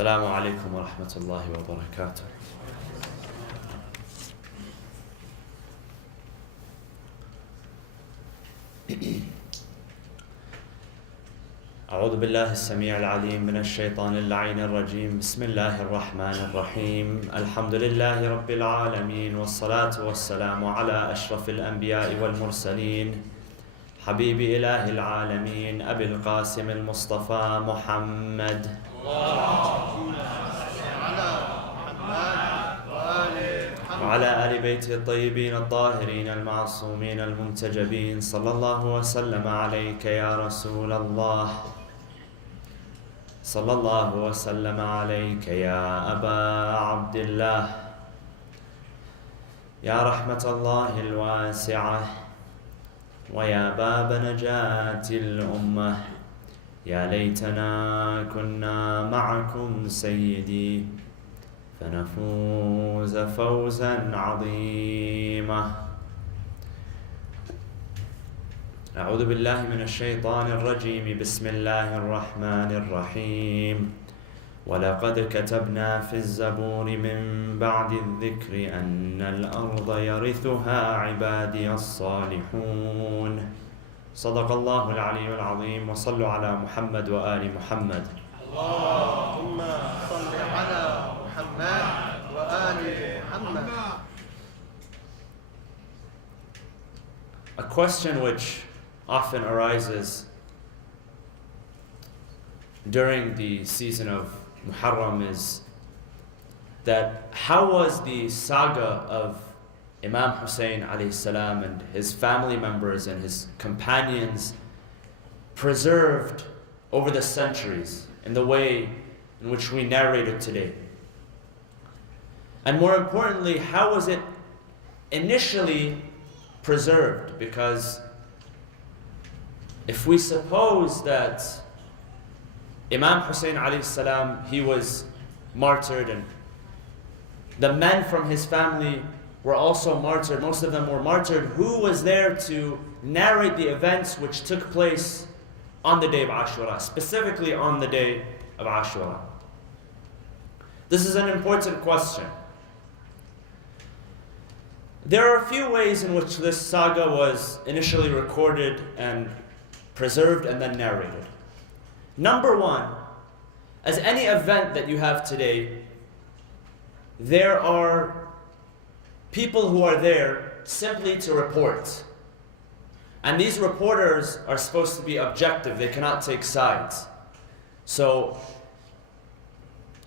السلام عليكم ورحمة الله وبركاته. أعوذ بالله السميع العليم من الشيطان اللعين الرجيم. بسم الله الرحمن الرحيم. الحمد لله رب العالمين، والصلاة والسلام على أشرف الأنبياء والمرسلين، حبيب إله العالمين أبي القاسم المصطفى محمد. وعلى آل بيته الطيبين الطاهرين المعصومين المنتجبين. صلى الله وسلم عليك يا رسول الله، صلى الله وسلم عليك يا أبا عبد الله، يا رحمة الله الواسعة ويا باب نجاة الأمة. يا ليتنا كنا معكم سيدي فنفوز فوزا عظيما. أعوذ بالله من الشيطان الرجيم. بسم الله الرحمن الرحيم. ولقد كتبنا في الزبور من بعد الذكر أن الأرض يرثها عبادي الصالحون. صدق الله العلي العظيم. وصلوا على محمد وآل محمد. اللهم صل على محمد وآل محمد. A question which often arises during the season of Muharram is that how was the saga of Imam Hussein alayhi salam and his family members and his companions preserved over the centuries in the way in which we narrate it today? And more importantly, how was it initially preserved? Because if we suppose that Imam Hussein alayhi salam, he was martyred, and the men from his family were also martyred, most of them were martyred, who was there to narrate the events which took place on the day of Ashura, specifically on the day of Ashura? This is an important question. There are a few ways in which this saga was initially recorded and preserved and then narrated. Number one, as any event that you have today, there are people who are there simply to report. And these reporters are supposed to be objective, they cannot take sides. So,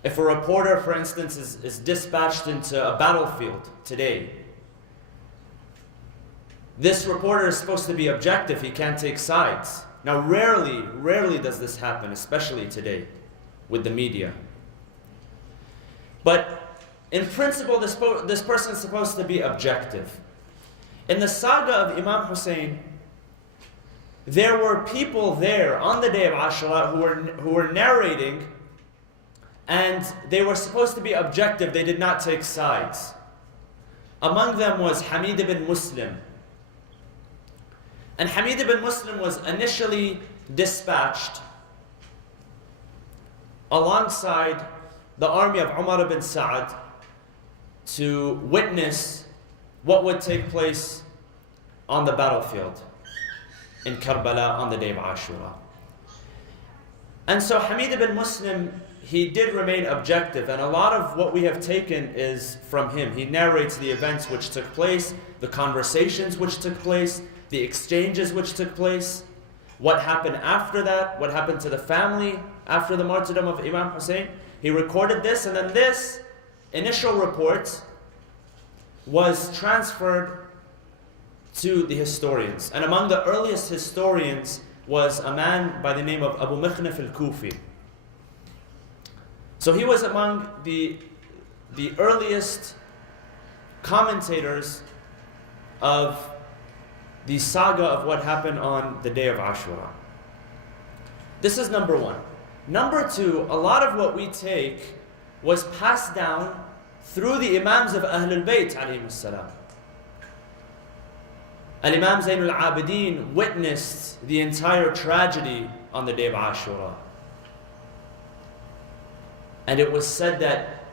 if a reporter, for instance, is dispatched into a battlefield today, this reporter is supposed to be objective, he can't take sides. Now rarely does this happen, especially today with the media. But in principle, this person is supposed to be objective. In the saga of Imam Hussein, there were people there on the day of Ashura who were narrating, and they were supposed to be objective, they did not take sides. Among them was Hamid ibn Muslim. And Hamid ibn Muslim was initially dispatched alongside the army of Umar ibn Sa'ad to witness what would take place on the battlefield in Karbala on the day of Ashura. And so Hamid ibn Muslim, he did remain objective, and a lot of what we have taken is from him. He narrates the events which took place, the conversations which took place, the exchanges which took place, what happened after that, what happened to the family after the martyrdom of Imam Hussein. He recorded this, and then this initial report was transferred to the historians. And among the earliest historians was a man by the name of Abu Mikhnaf al-Kufi. So he was among the earliest commentators of the saga of what happened on the day of Ashura. This is number one. Number two, a lot of what we take was passed down through the Imams of Ahlul Bayt alayhim salam. Al-Imam Zayn al-Abidin witnessed the entire tragedy on the day of Ashura. And it was said that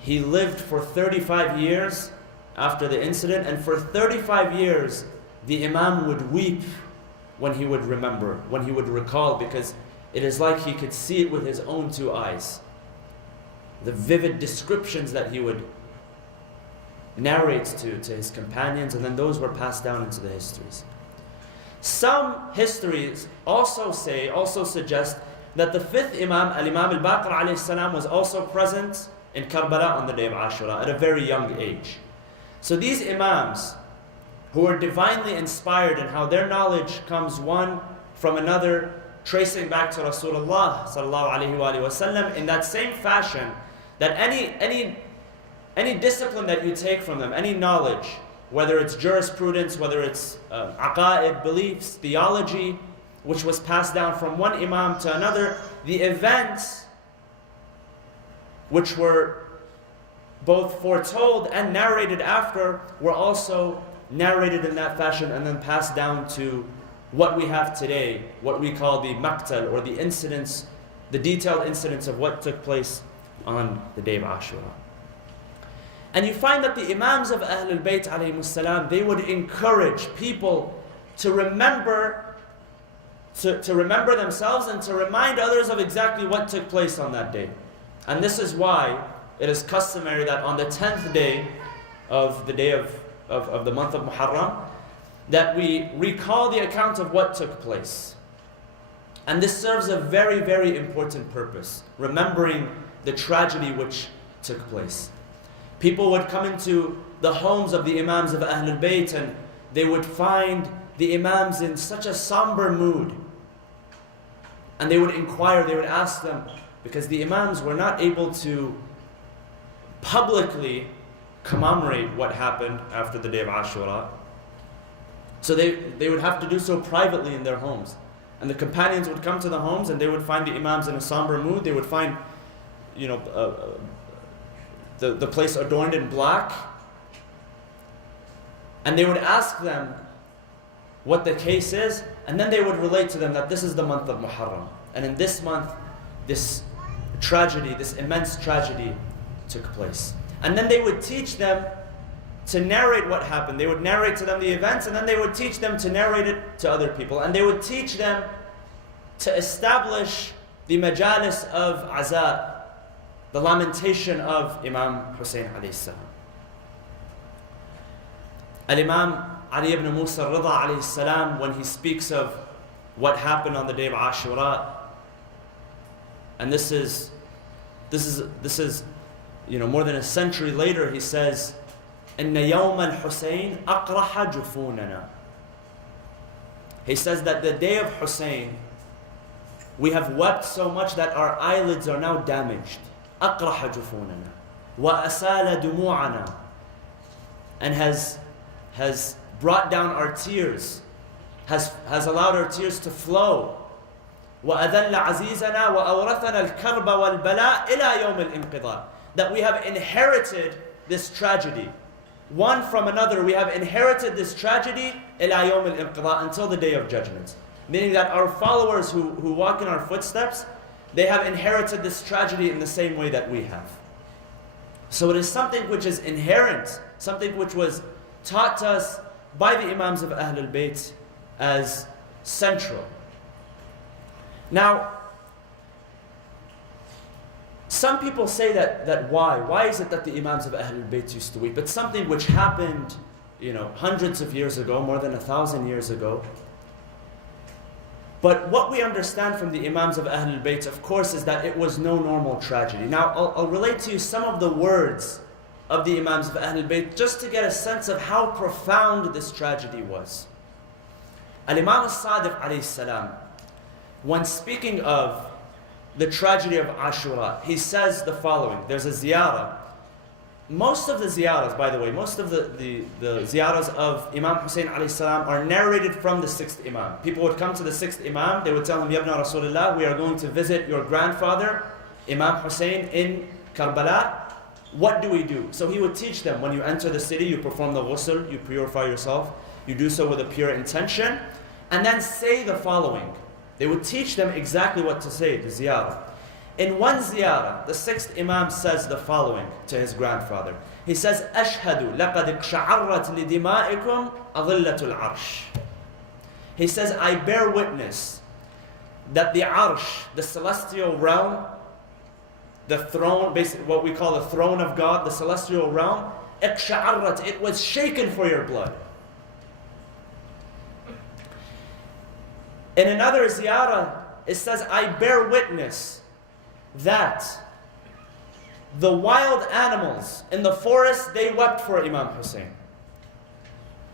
he lived for 35 years after the incident, and for 35 years the Imam would weep when he would remember, when he would recall, because it is like he could see it with his own two eyes. The vivid descriptions that he would narrate to his companions, and then those were passed down into the histories. Some histories also suggest that the fifth Imam, Al-Imam Al-Baqir alayhi salam, was also present in Karbala on the day of Ashura at a very young age. So these Imams, who are divinely inspired in how their knowledge comes one from another, tracing back to Rasulullah sallallahu alaihi wasallam, in that same fashion, that any discipline that you take from them, any knowledge, whether it's jurisprudence, whether it's aqaid, beliefs, theology, which was passed down from one Imam to another, the events which were both foretold and narrated after were also narrated in that fashion and then passed down to what we have today, what we call the maqtal, or the incidents, the detailed incidents of what took place on the day of Ashura. And you find that the Imams of Ahlul Bayt alayhimus salam, they would encourage people to remember themselves and to remind others of exactly what took place on that day. And this is why it is customary that on the 10th day of the month of Muharram, that we recall the account of what took place. And this serves a very, very important purpose, remembering the tragedy which took place. People would come into the homes of the Imams of Ahlul Bayt, and they would find the Imams in such a somber mood. And they would inquire, they would ask them, because the Imams were not able to publicly commemorate what happened after the day of Ashura. So they would have to do so privately in their homes. And the companions would come to the homes and they would find the Imams in a somber mood. They would find, the place adorned in black. And they would ask them what the case is, and then they would relate to them that this is the month of Muharram. And in this month, this tragedy, this immense tragedy took place. And then they would teach them to narrate what happened. They would narrate to them the events, and then they would teach them to narrate it to other people. And they would teach them to establish the majalis of aza, the lamentation of Imam Hussein alayhi salam. Al-Imam Ali ibn Musa al-Rida alayhi salam, when he speaks of what happened on the day of Ashura, and this is more than a century later, he says, "Inna yawm al-Husayn aqraha jufunana." He says that the day of Hussein, we have wept so much that our eyelids are now damaged. أقرح جفوننا وأسال دموعنا, and has brought down our tears, has allowed our tears to flow. وأذل عزيزنا وأورثنا الكرب والبلاء إلى يوم الانقضاء. That we have inherited this tragedy, one from another. We have inherited this tragedy إلى يوم الانقضاء, until the day of judgment. Meaning that our followers who walk in our footsteps, they have inherited this tragedy in the same way that we have. So it is something which is inherent, something which was taught to us by the Imams of Ahlul Bayt as central. Now, some people say that why is it that the Imams of Ahlul Bayt used to weep? It's something which happened, hundreds of years ago, more than 1,000 years ago. But what we understand from the Imams of Ahlul Bayt, of course, is that it was no normal tragedy. Now, I'll relate to you some of the words of the Imams of Ahlul Bayt just to get a sense of how profound this tragedy was. Al-Imam al-Sadiq alayhi salam, when speaking of the tragedy of Ashura, he says the following. There's a ziyarah. Most of the ziyaras, by the way, most of the ziyaras of Imam Hussein alayhi salam are narrated from the 6th Imam. People would come to the 6th Imam, they would tell him, Yabna Rasulullah, we are going to visit your grandfather, Imam Hussein, in Karbala. What do we do? So he would teach them, when you enter the city, you perform the ghusl, you purify yourself, you do so with a pure intention, and then say the following. They would teach them exactly what to say, the ziyarah. In one ziyarah, the sixth Imam says the following to his grandfather. He says, أشهد لقد اقشعرت لدمائكم أظلة العرش. He says, I bear witness that the arsh, the celestial realm, the throne, basically what we call the throne of God, the celestial realm, اقشعرت, it was shaken for your blood. In another ziyarah, it says, I bear witness that the wild animals in the forest, they wept for Imam Hussein.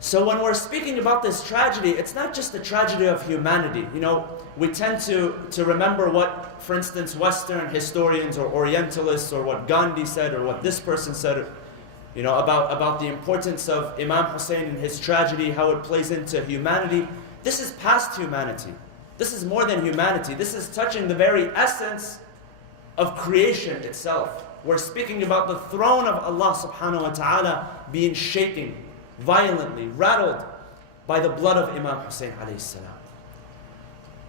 So when we're speaking about this tragedy, it's not just a tragedy of humanity. You know, we tend to remember what, for instance, Western historians or Orientalists or what Gandhi said or what this person said, you know, about the importance of Imam Hussein and his tragedy, how it plays into humanity. This is past humanity. This is more than humanity. This is touching the very essence of creation itself. We're speaking about the throne of Allah subhanahu wa ta'ala being shaken violently, rattled by the blood of Imam Hussein alayhi salam.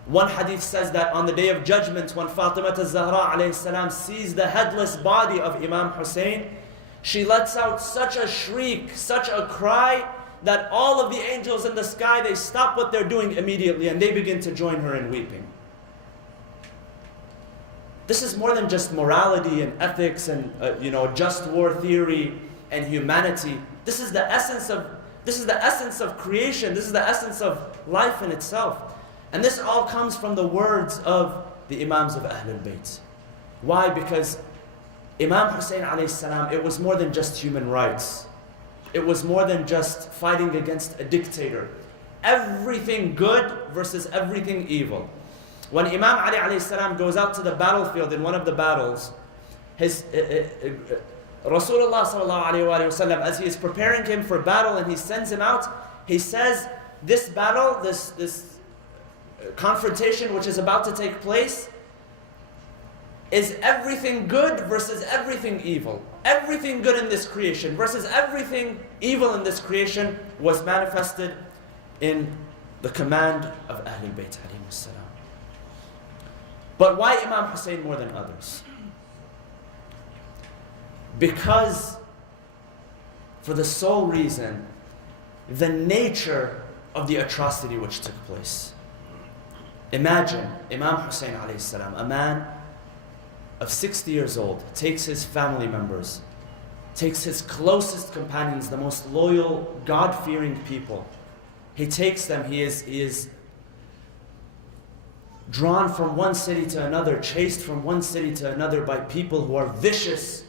One hadith says that on the day of judgment, when Fatima al-Zahra alayhi salam sees the headless body of Imam Hussein, she lets out such a shriek, such a cry, that all of the angels in the sky, they stop what they're doing immediately and they begin to join her in weeping. This is more than just morality and ethics and just war theory and humanity. This is the essence of creation. This is the essence of life in itself. And this all comes from the words of the Imams of Ahlul Bayt. Why? Because Imam Hussein alayhi salam, it was more than just human rights. It was more than just fighting against a dictator. Everything good versus everything evil. When Imam Ali alayhi salam goes out to the battlefield in one of the battles, Rasulullah sallallahu alayhi wa sallam, as he is preparing him for battle and he sends him out, he says, this battle, this confrontation which is about to take place, is everything good versus everything evil. Everything good in this creation versus everything evil in this creation was manifested in the command of Ahlul Bayt alayhi salam. But why Imam Hussein more than others? Because, for the sole reason, the nature of the atrocity which took place. Imagine Imam Hussein alayhi salam, a man of 60 years old, takes his family members, takes his closest companions, the most loyal, God-fearing people. He takes them, he is drawn from one city to another, chased from one city to another by people who are vicious,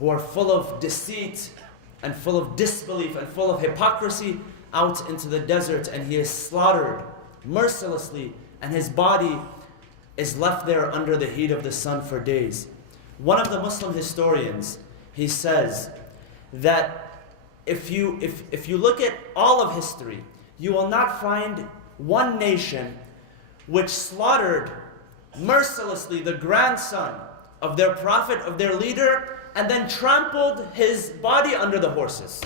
who are full of deceit and full of disbelief and full of hypocrisy, out into the desert, and he is slaughtered mercilessly, and his body is left there under the heat of the sun for days. One of the Muslim historians, he says that if you look at all of history, you will not find one nation which slaughtered mercilessly the grandson of their prophet, of their leader, and then trampled his body under the horses.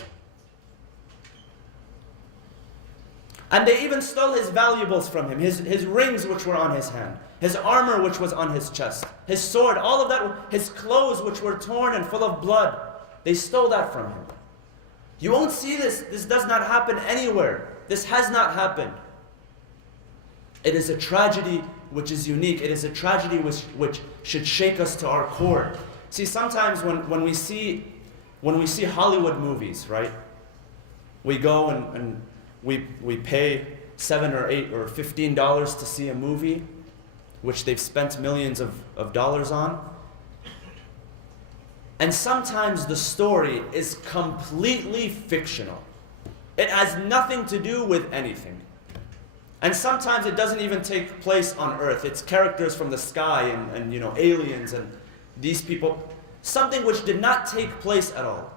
And they even stole his valuables from him, his rings which were on his hand, his armor which was on his chest, his sword, all of that, his clothes which were torn and full of blood. They stole that from him. You won't see this. This does not happen anywhere. This has not happened. It is a tragedy which is unique. It is a tragedy which should shake us to our core. See, sometimes when we see Hollywood movies, right? We go and we pay $7 or $8 or $15 to see a movie, which they've spent millions of dollars on. And sometimes the story is completely fictional. It has nothing to do with anything. And sometimes it doesn't even take place on earth. It's characters from the sky and aliens and these people. Something which did not take place at all.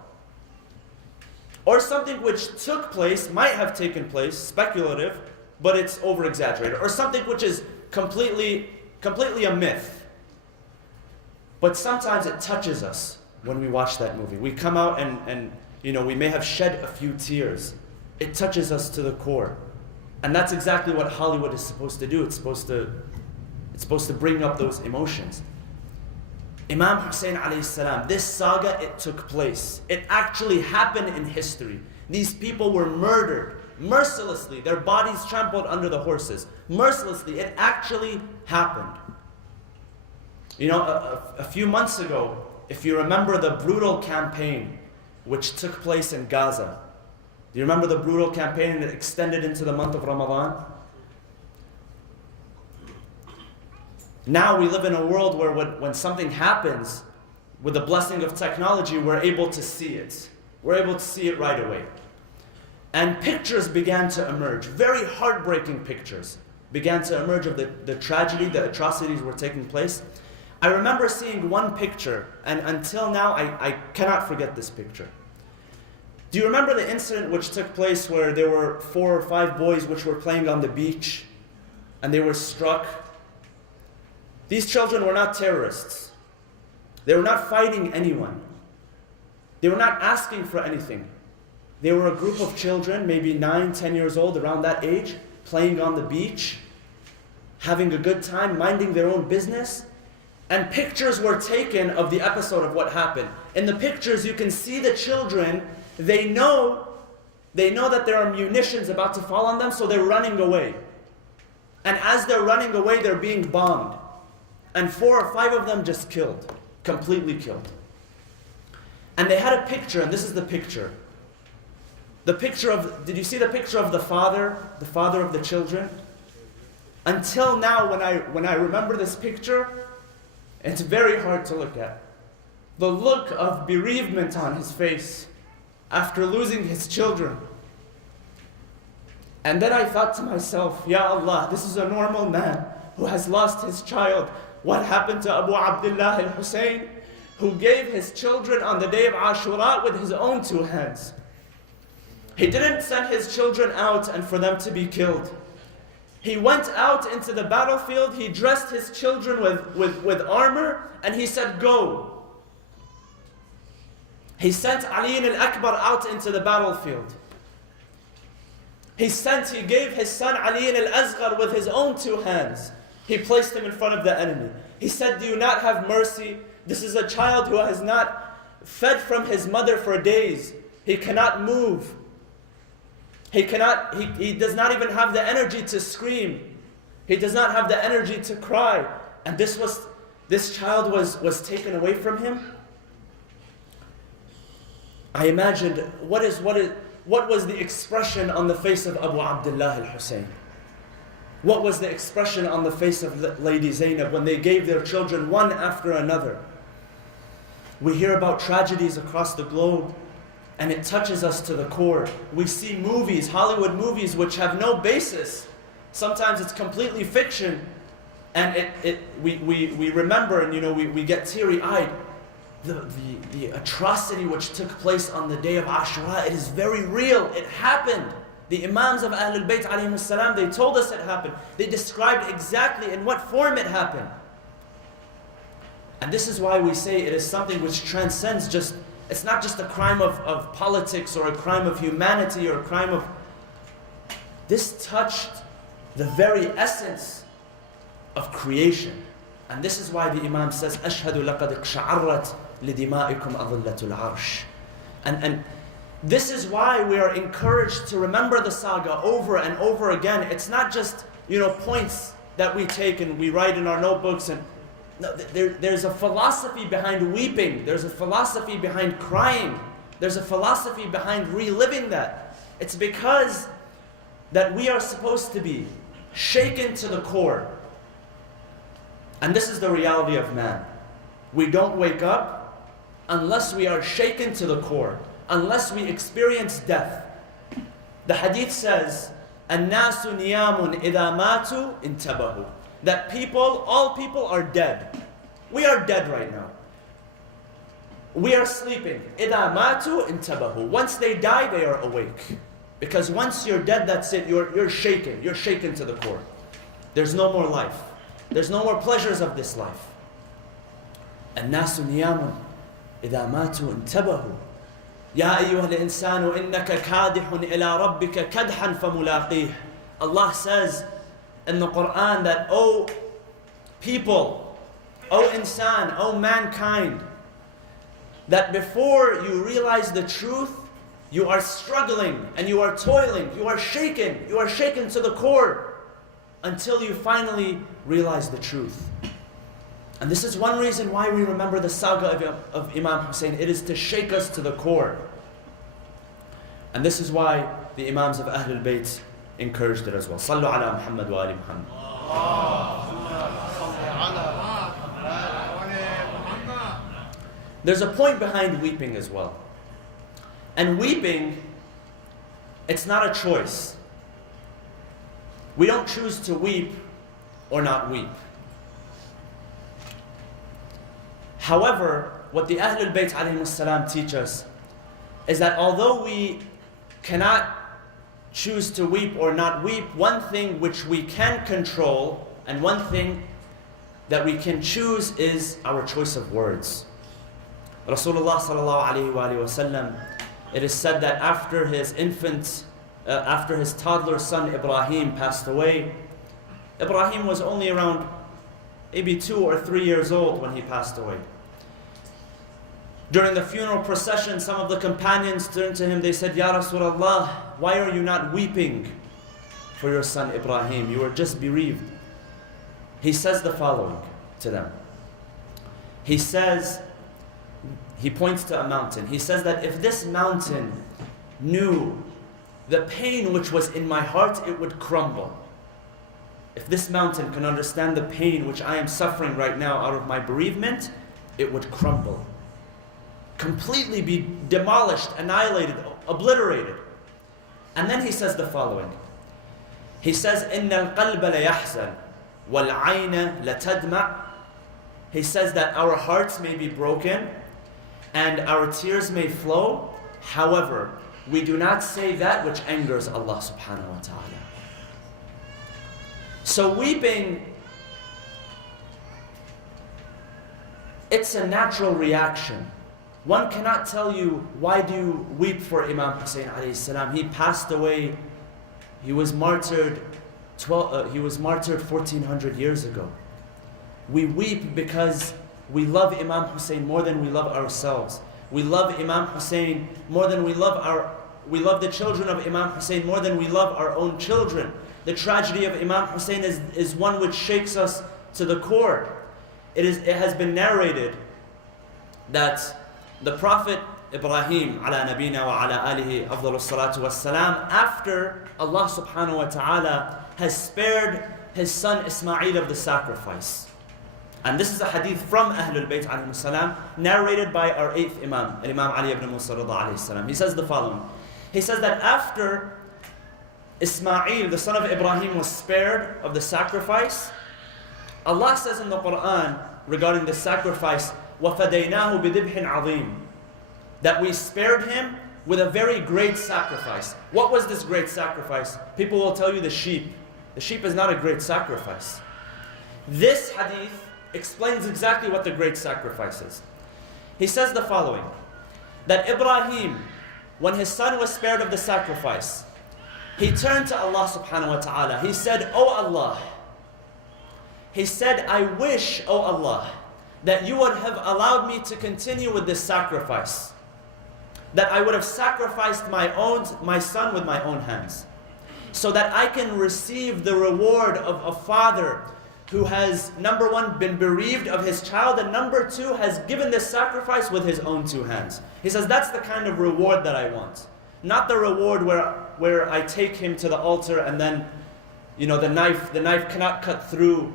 Or something which took place, might have taken place, speculative, but it's over-exaggerated. Or something which is completely a myth. But sometimes it touches us when we watch that movie. We come out and we may have shed a few tears. It touches us to the core. And that's exactly what Hollywood is supposed to do. It's supposed to bring up those emotions. Imam Hussein alayhi salam, this saga, it took place. It actually happened in history. These people were murdered mercilessly, their bodies trampled under the horses. Mercilessly, it actually happened. You know, a few months ago, if you remember the brutal campaign which took place in Gaza. Do you remember the brutal campaign that extended into the month of Ramadan? Now we live in a world where when something happens, with the blessing of technology, we're able to see it. We're able to see it right away. And pictures began to emerge, very heartbreaking pictures began to emerge of the tragedy, the atrocities were taking place. I remember seeing one picture, and until now I cannot forget this picture. Do you remember the incident which took place where there were 4 or 5 boys which were playing on the beach and they were struck? These children were not terrorists. They were not fighting anyone. They were not asking for anything. They were a group of children, maybe 9, 10 years old, around that age, playing on the beach, having a good time, minding their own business. And pictures were taken of the episode of what happened. In the pictures, you can see the children, they know that there are munitions about to fall on them, so they're running away. And as they're running away, they're being bombed. And 4 or 5 of them just killed, completely killed. And they had a picture, and this is the picture. The picture of, did you see the picture of the father of the children? Until now, when I remember this picture, it's very hard to look at. The look of bereavement on his face after losing his children. And then I thought to myself, Ya Allah, this is a normal man who has lost his child. What happened to Abu Abdullah al-Hussein, who gave his children on the day of Ashura with his own 2 hands? He didn't send his children out and for them to be killed. He went out into the battlefield, he dressed his children with armor, and he said, go. He sent Ali al-Akbar out into the battlefield. He gave his son Ali al-Asghar with his own 2 hands. He placed him in front of the enemy. He said, do you not have mercy? This is a child who has not fed from his mother for days. He cannot move. He does not even have the energy to scream. He does not have the energy to cry. And this child was taken away from him. I imagined, what was the expression on the face of Abu Abdullah al-Hussein? What was the expression on the face of Lady Zainab when they gave their children one after another? We hear about tragedies across the globe, and it touches us to the core. We see movies, Hollywood movies, which have no basis. Sometimes it's completely fiction, and we remember, and we get teary-eyed. The atrocity which took place on the day of Ashura, it is very real. It happened. The Imams of Ahlul Bayt alayhim salam, they told us it happened. They described exactly in what form it happened. And this is why we say it is something which transcends just, it's not just a crime of politics or a crime of humanity or a crime of... This touched the very essence of creation. And this is why the Imam says, أَشْهَدُ لَقَدْ اقْشَعَرَّتْ لِدِمَائِكُمْ أَظِلَّةُ الْعَرْشِ. And this is why we are encouraged to remember the saga over and over again. It's not just, points that we take and we write in our notebooks. And no, there's a philosophy behind weeping. There's a philosophy behind crying. There's a philosophy behind reliving that. It's because that we are supposed to be shaken to the core. And this is the reality of man. We don't wake up unless we are shaken to the core, unless we experience death. The hadith says, النَّاسُ نِيَامٌ إِذَا مَاتُوا انْتَبَهُوا. That all people are dead. We are dead right now. We are sleeping. إِذَا مَاتُوا انْتَبَهُوا. Once they die, they are awake. Because once you're dead, that's it. You're shaken. You're shaken to the core. There's no more life. There's no more pleasures of this life. الناس نيام إذا ماتوا انتبهوا يا أيها الإنسان إنك كادح إلى ربك كدحا فملاقيه. Allah says in the Quran that, oh people, O insan, O mankind, that before you realize the truth, you are struggling and you are toiling, you are shaken to the core until you finally realize the truth. And this is one reason why we remember the saga of Imam Hussein. It is to shake us to the core. And this is why the Imams of Ahlul Bayt encouraged it as well. Sallu ala Muhammad wa ali Muhammad. There's a point behind weeping as well. And weeping, it's not a choice. We don't choose to weep or not weep. However, what the Ahlul Bayt alayhimus salam teach us is that although we cannot choose to weep or not weep, one thing which we can control and one thing that we can choose is our choice of words. Rasulullah sallallahu alayhi wa sallam, it is said that after his toddler son Ibrahim passed away, Ibrahim was only around maybe 2 or 3 years old when he passed away. During the funeral procession, some of the companions turned to him, they said, Ya Rasulullah, why are you not weeping for your son Ibrahim? You are just bereaved. He says the following to them. He points to a mountain. He says that if this mountain knew the pain which was in my heart, it would crumble. If this mountain can understand the pain which I am suffering right now out of my bereavement, it would crumble. Completely be demolished, annihilated, obliterated. And then he says the following. He says, إِنَّ الْقَلْبَ لَيَحْزَنُ وَالْعَيْنَ لَتَدْمَعُ. He says that our hearts may be broken and our tears may flow. However, we do not say that which angers Allah subhanahu wa ta'ala. So weeping, it's a natural reaction. One cannot tell you, why do you weep for Imam Hussein alayhi salam? He passed away, he was martyred 1400 years ago. We weep because we love Imam Hussein more than we love ourselves. We love Imam Hussein more than we love the children of Imam Hussein more than we love our own children. The tragedy of Imam Hussein is one which shakes us to the core. It has been narrated that the Prophet Ibrahim ala nabina wa ala alihi afdalu salatu wassalam, after Allah subhanahu wa ta'ala has spared his son Ismail of the sacrifice. And this is a hadith from Ahlul Bayt alayhi salam, narrated by our 8th Imam, Imam Ali ibn Musa alayhi salam. He says the following. He says that after Ismail, the son of Ibrahim, was spared of the sacrifice, Allah says in the Quran regarding the sacrifice, وَفَدَيْنَاهُ بِذِبْحٍ عَظِيمٍ, that we spared him with a very great sacrifice. What was this great sacrifice? People will tell you the sheep. The sheep is not a great sacrifice. This hadith explains exactly what the great sacrifice is. He says the following, that Ibrahim, when his son was spared of the sacrifice, he turned to Allah subhanahu wa ta'ala. He said, "O Allah," he said, "I wish, O Allah, that you would have allowed me to continue with this sacrifice, that I would have sacrificed my son with my own hands, so that I can receive the reward of a father who has, number one, been bereaved of his child, and number two, has given this sacrifice with his own 2 hands. He says, that's the kind of reward that I want. Not the reward where I take him to the altar and then, the knife cannot cut through,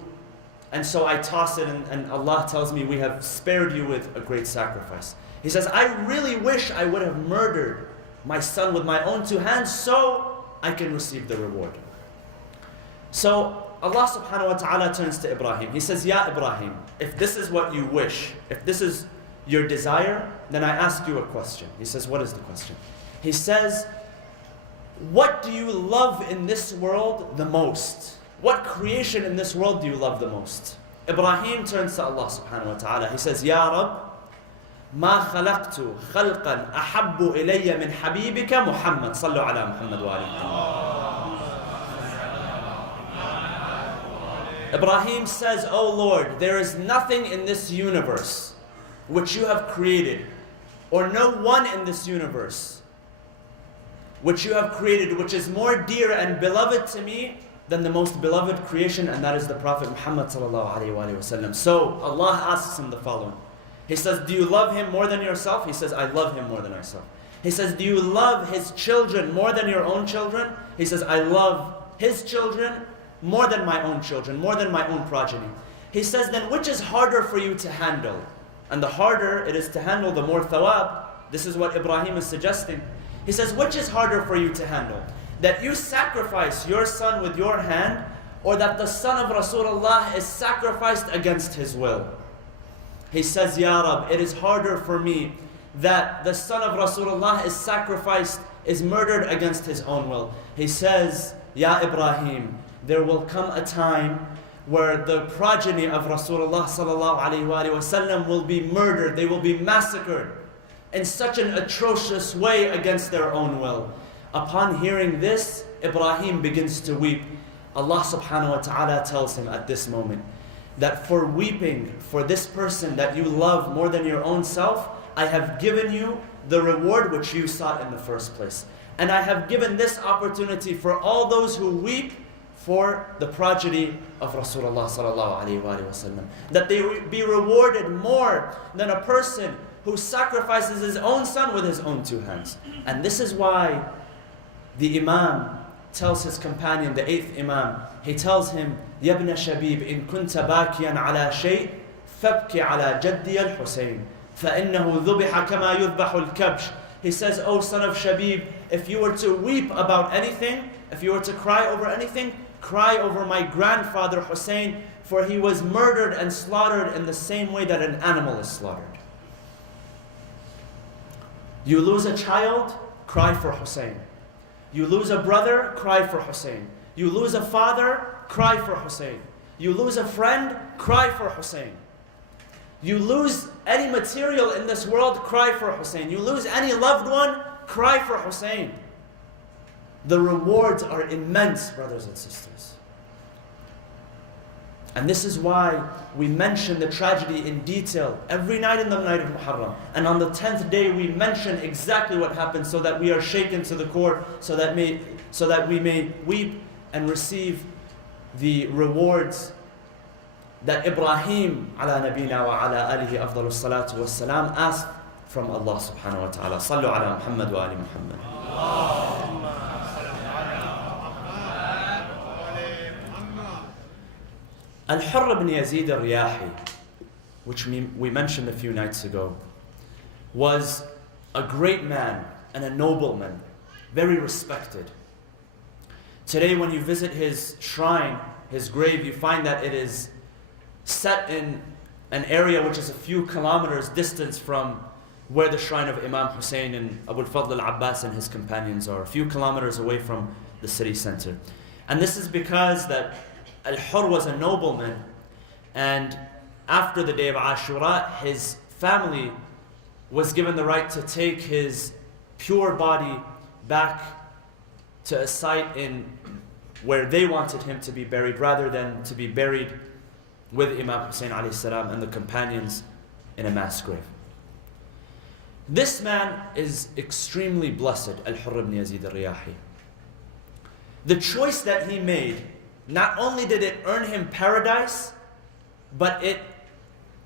and so I toss it and Allah tells me, we have spared you with a great sacrifice. He says, I really wish I would have murdered my son with my own 2 hands so I can receive the reward. So Allah subhanahu wa ta'ala turns to Ibrahim. He says, Ya Ibrahim, if this is what you wish, if this is your desire, then I ask you a question. He says, what is the question? He says, what do you love in this world the most? What creation in this world do you love the most? Ibrahim turns to Allah subhanahu wa ta'ala. He says, Ya Rabb, ما خلقت خلقا أحب إلي من حبيبك محمد صلوا على محمد وآل محمد. Ibrahim says, "O Lord, there is nothing in this universe which you have created, or no one in this universe which you have created, which is more dear and beloved to me than the most beloved creation, and that is the Prophet Muhammad sallallahu alaihi wasallam." So Allah asks him the following. He says, "Do you love him more than yourself?" He says, "I love him more than myself." He says, "Do you love his children more than your own children?" He says, "I love his children more than my own children, more than my own progeny." He says, "Then which is harder for you to handle?" And the harder it is to handle, the more thawab. This is what Ibrahim is suggesting. He says, which is harder for you to handle? That you sacrifice your son with your hand, or that the son of Rasulullah is sacrificed against his will? He says, "Ya Rab, it is harder for me that the son of Rasulullah is sacrificed, is murdered against his own will." He says, "Ya Ibrahim, there will come a time where the progeny of Rasulullah sallallahu alaihi wasallam will be murdered, they will be massacred in such an atrocious way against their own will." Upon hearing this, Ibrahim begins to weep. Allah subhanahu wa ta'ala tells him at this moment that for weeping for this person that you love more than your own self, I have given you the reward which you sought in the first place. And I have given this opportunity for all those who weep for the progeny of Rasulullah sallallahu alaihi wasallam, that they be rewarded more than a person who sacrifices his own son with his own two hands. And this is why the Imam tells his companion, the 8th Imam, he tells him, "Ya ibn Shabib, in kunta bakiyan ala shay, fabki ala jaddi al-Husayn, فَإِنَّهُ ذُبِحَ كَمَا يُذْبَحُ الْكَبْشِ." He says, "O son of Shabib, if you were to weep about anything, if you were to cry over anything, cry over my grandfather Hussein, for he was murdered and slaughtered in the same way that an animal is slaughtered." You lose a child, cry for Hussein. You lose a brother, cry for Hussein. You lose a father, cry for Hussein. You lose a friend, cry for Hussein. You lose any material in this world, cry for Hussein. You lose any loved one, cry for Hussein. The rewards are immense, brothers and sisters. And this is why we mention the tragedy in detail every night in the night of Muharram. And on the 10th day we mention exactly what happened, so that we are shaken to the core, so that we may weep and receive the rewards that Ibrahim ala nabina wa ala alihi afdalus salatu was salam asked from Allah subhanahu wa ta'ala. Sallu ala Muhammad wa ali Muhammad. Al-Hurr ibn Yazid al-Riyahi, which we mentioned a few nights ago, was a great man and a nobleman, very respected. Today when you visit his shrine, his grave, you find that it is set in an area which is a few kilometers distance from where the shrine of Imam Hussein and Abu al-Fadl al-Abbas and his companions are, a few kilometers away from the city center. And this is because that Al-Hurr was a nobleman, and after the day of Ashura, his family was given the right to take his pure body back to a site in where they wanted him to be buried, rather than to be buried with Imam Hussein alayhi salam and the companions in a mass grave. This man is extremely blessed, Al-Hurr ibn Yazid al-Riyahi. The choice that he made, not only did it earn him paradise, but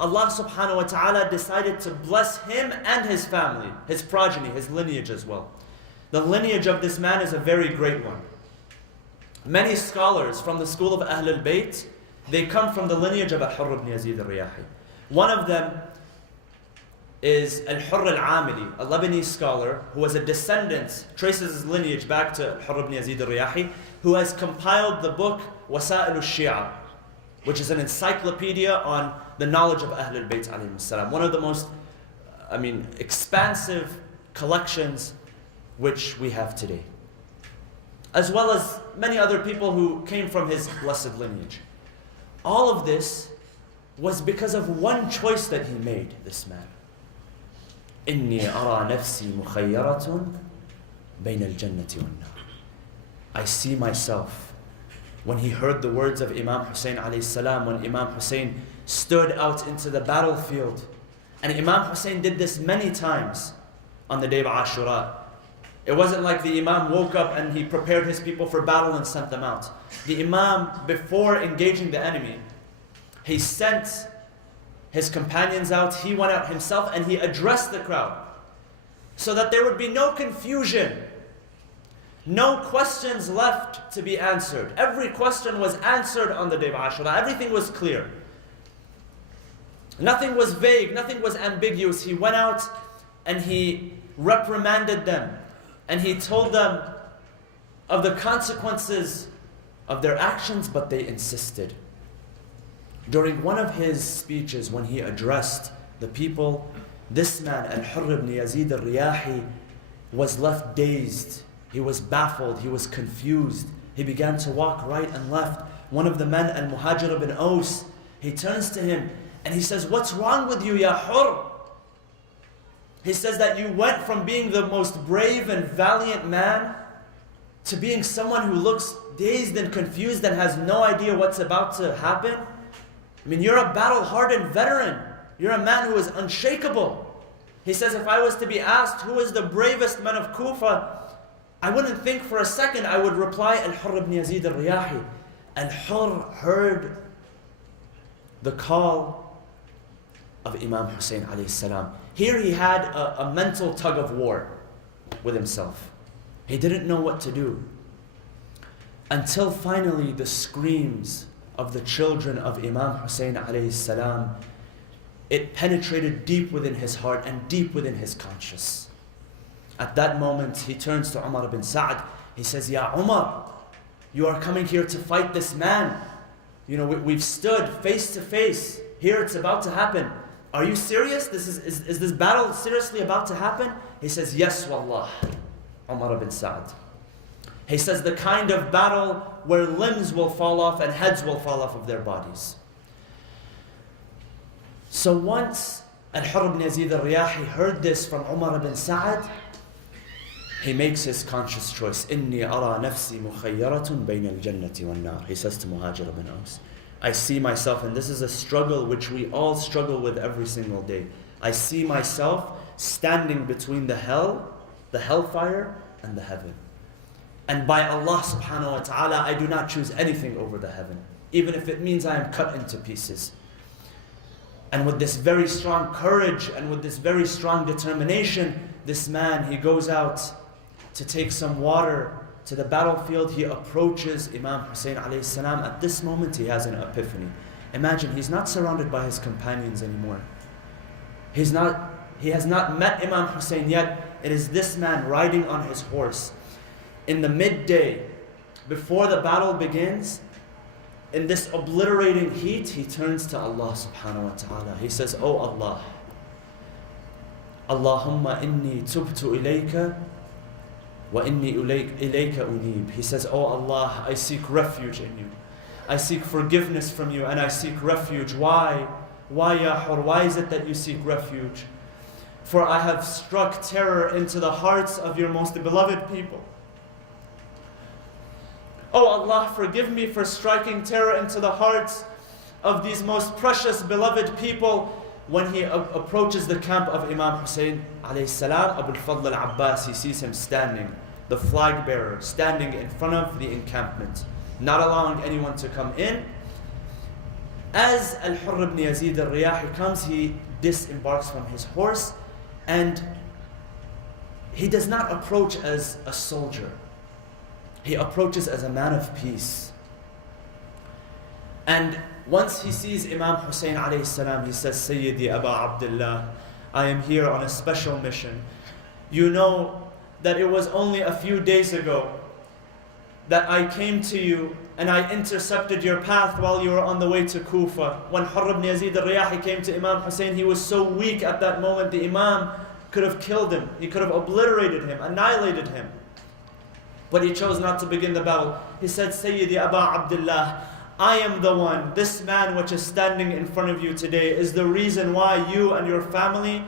Allah subhanahu wa ta'ala decided to bless him and his family, his progeny, his lineage as well. The lineage of this man is a very great one. Many scholars from the school of Ahl al-Bayt, they come from the lineage of Al-Hurr ibn Yazid al-Riyahi. One of them is Al-Hurr al-Amili, a Lebanese scholar who was a descendant, traces his lineage back to Al-Hurr ibn Yazid al-Riyahi, who has compiled the book Wasa'il al-Shi'a, which is an encyclopedia on the knowledge of Ahl al-Bayt alayhim salam. One of the most, expansive collections which we have today. As well as many other people who came from his blessed lineage. All of this was because of one choice that he made, this man. إِنِّي أَرَى نَفْسِي مُخَيَّرَةٌ بَيْنَ الْجَنَّةِ وَالنَّارِ. I see myself when he heard the words of Imam Hussein alayhi salam, when Imam Hussein stood out into the battlefield. And Imam Hussein did this many times on the day of Ashura. It wasn't like the Imam woke up and he prepared his people for battle and sent them out. The Imam, before engaging the enemy, he sent his companions out, he went out himself, and he addressed the crowd so that there would be no confusion, no questions left to be answered. Every question was answered on the day of Ashura. Everything was clear. Nothing was vague, nothing was ambiguous. He went out and he reprimanded them, and he told them of the consequences of their actions, but they insisted. During one of his speeches, when he addressed the people, this man, Al-Hurr ibn Yazid al-Riyahi, was left dazed. He was baffled, he was confused. He began to walk right and left. One of the men, Al-Muhajir ibn Aus, he turns to him and he says, "What's wrong with you, Ya Hurr?" He says that you went from being the most brave and valiant man to being someone who looks dazed and confused and has no idea what's about to happen. I mean, you're a battle-hardened veteran. You're a man who is unshakable. He says, if I was to be asked who is the bravest man of Kufa, I wouldn't think for a second. I would reply, Al-Hurr ibn Yazid al-Riyahi. Al-Hurr heard the call of Imam Hussein alayhi salam. Here he had a mental tug of war with himself. He didn't know what to do. Until finally the screams of the children of Imam Hussein alayhi salam, it penetrated deep within his heart and deep within his conscience. At that moment, he turns to Umar ibn Sa'd. He says, Ya Umar, you are coming here to fight this man. You know, we've stood face to face. Here it's about to happen. Are you serious? Is this battle seriously about to happen? He says, yes, wallah, Umar ibn Sa'd. He says, the kind of battle where limbs will fall off and heads will fall off of their bodies. So once Al-Hurr ibn Yazid al-Riyahi heard this from Umar ibn Sa'd, he makes his conscious choice. إِنِّي أَرَى نَفْسِي مُخَيَّرَةٌ بَيْنَ الْجَنَّةِ وَالنَّارِ. He says to Muhajir ibn Aus, I see myself, and this is a struggle which we all struggle with every single day. I see myself standing between the hellfire, and the heaven. And by Allah subhanahu wa ta'ala, I do not choose anything over the heaven, even if it means I am cut into pieces. And with this very strong courage and with this very strong determination, this man, he goes out to take some water to the battlefield. He approaches Imam Hussein alayhi salam. At this moment, he has an epiphany. Imagine, he's not surrounded by his companions anymore. He has not met Imam Hussein yet. It is this man riding on his horse. In the midday, before the battle begins, in this obliterating heat, he turns to Allah subhanahu wa ta'ala. He says, Oh Allah, Allahumma inni tubtu ilayka wa inni ilayka unib. He says, Oh Allah, I seek refuge in you. I seek forgiveness from you and I seek refuge. Why? Why, Ya Hurr? Why is it that you seek refuge? For I have struck terror into the hearts of your most beloved people. Oh Allah, forgive me for striking terror into the hearts of these most precious beloved people. When he approaches the camp of Imam Hussein alayhi salam, Abu al-Fadl al-Abbas, he sees him standing, the flag bearer, standing in front of the encampment, not allowing anyone to come in. As Al-Hurr ibn Yazid al-Riyahi comes, he disembarks from his horse, and he does not approach as a soldier. He approaches as a man of peace. And once he sees Imam Hussein alayhi salam, he says, Sayyidi Aba Abdullah, I am here on a special mission. You know that it was only a few days ago that I came to you and I intercepted your path while you were on the way to Kufa. When Hurr ibn Yazid al-Riyahi came to Imam Hussein, he was so weak at that moment, the Imam could have killed him. He could have obliterated him, annihilated him. But he chose not to begin the battle. He said, Sayyidi Aba Abdullah, I am the one, this man which is standing in front of you today is the reason why you and your family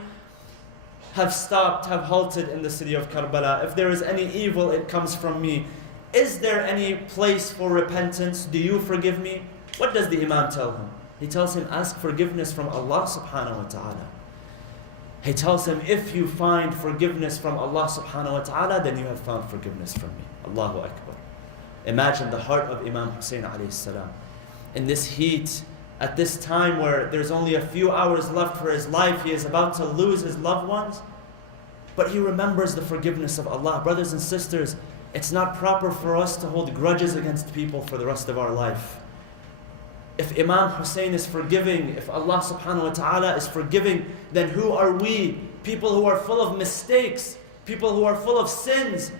have stopped, have halted in the city of Karbala. If there is any evil, it comes from me. is there any place for repentance? Do you forgive me? What does the Imam tell him? He tells him, ask forgiveness from Allah subhanahu wa ta'ala. He tells him, if you find forgiveness from Allah subhanahu wa ta'ala, then you have found forgiveness from me. Allahu Akbar. Imagine the heart of Imam Hussein alayhi salam. In this heat, at this time where there's only a few hours left for his life, he is about to lose his loved ones, but he remembers the forgiveness of Allah. Brothers and sisters, it's not proper for us to hold grudges against people for the rest of our life. If Imam Hussein is forgiving, if Allah subhanahu wa ta'ala is forgiving, then who are we? People who are full of mistakes, people who are full of sins.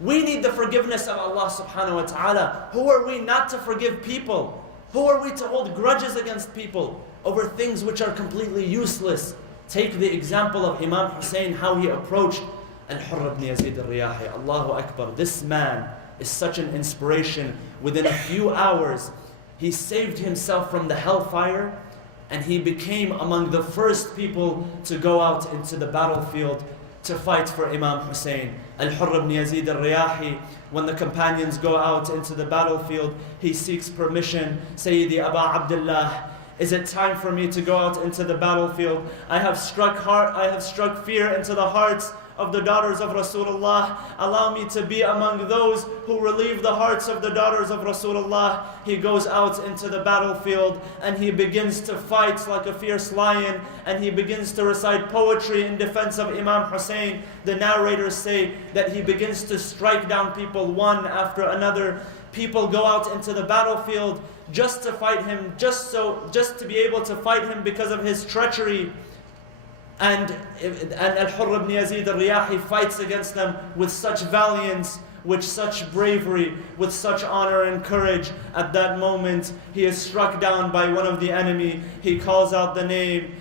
We need the forgiveness of Allah subhanahu wa ta'ala. Who are we not to forgive people? Who are we to hold grudges against people over things which are completely useless? Take the example of Imam Hussein, how he approached Al-Hurr ibn Yazid al-Riyahi. Allahu Akbar. This man is such an inspiration. Within a few hours, he saved himself from the hellfire, and he became among the first people to go out into the battlefield to fight for Imam Hussein. Al-Hurr ibn Yazid al-Riyahi, when the companions go out into the battlefield, he seeks permission. Sayyidi Aba Abdullah, is it time for me to go out into the battlefield? I have struck fear into the hearts of the daughters of Rasulullah. Allow me to be among those who relieve the hearts of the daughters of Rasulullah. He goes out into the battlefield and he begins to fight like a fierce lion, and he begins to recite poetry in defense of Imam Hussein. The narrators say that he begins to strike down people one after another. People go out into the battlefield just to fight him, just to be able to fight him because of his treachery. And Al-Hurr ibn Yazid al-Riyahi fights against them with such valiance, with such bravery, with such honor and courage. At that moment, he is struck down by one of the enemy. He calls out the name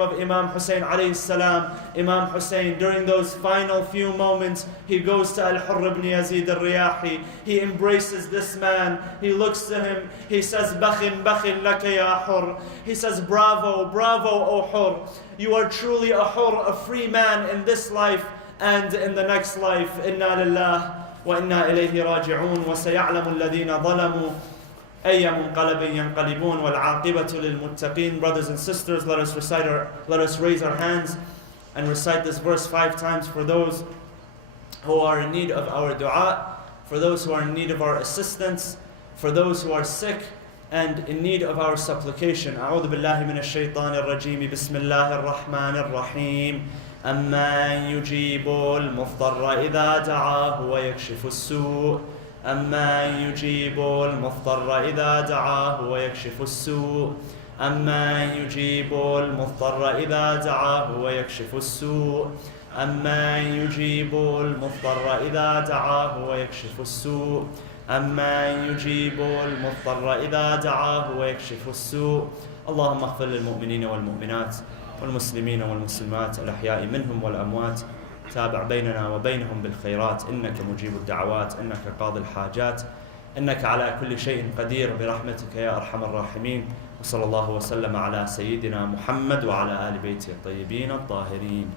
of Imam Hussein alayhi salam. Imam Hussein, during those final few moments, he goes to Al-Hurr ibn Yazid al-Riyahi. He embraces this man. He looks to him. He says, Bakhin, bakhin laka ya Hurr. He says, bravo, bravo, O Hurr. You are truly a Hurr, a free man in this life and in the next life. Inna lillah wa inna ilayhi raji'un wa saya'lamu alladhina zalamu ayya munqalabin yanqalibun wal 'aqibatu lil muttaqin. Brothers and sisters, let us raise our hands and recite this verse 5 times for those who are in need of our dua, for those who are in need of our assistance, for those who are sick and in need of our supplication. A'udhu billahi minash shaitanir rajim. Bismillahir rahmanir rahim. أَمَّنْ يُجِيبُ الْمُضْطَرَّ إِذَا دَعَاهُ وَيَكْشِفُ السُّوءَ أَمَّنْ يُجِيبُ الْمُضْطَرَّ إِذَا دَعَاهُ وَيَكْشِفُ السُّوءَ أَمَّنْ يُجِيبُ الْمُضْطَرَّ إِذَا دَعَاهُ وَيَكْشِفُ السُّوءَ أَمَّنْ يُجِيبُ الْمُضْطَرَّ إِذَا دَعَاهُ وَيَكْشِفُ السُّوءَ أَمَّنْ يُجِيبُ الْمُضْطَرَّ إِذَا دَعَاهُ وَيَكْشِفُ السُّوءَ اللهم اغفر للمؤمنين والمؤمنات والمسلمين والمسلمات الأحياء منهم والأموات. تابع بيننا وبينهم بالخيرات، إنك مجيب الدعوات، إنك قاضي الحاجات، إنك على كل شيء قدير برحمتك يا أرحم الراحمين. وصلى الله وسلم على سيدنا محمد وعلى آل بيته الطيبين الطاهرين.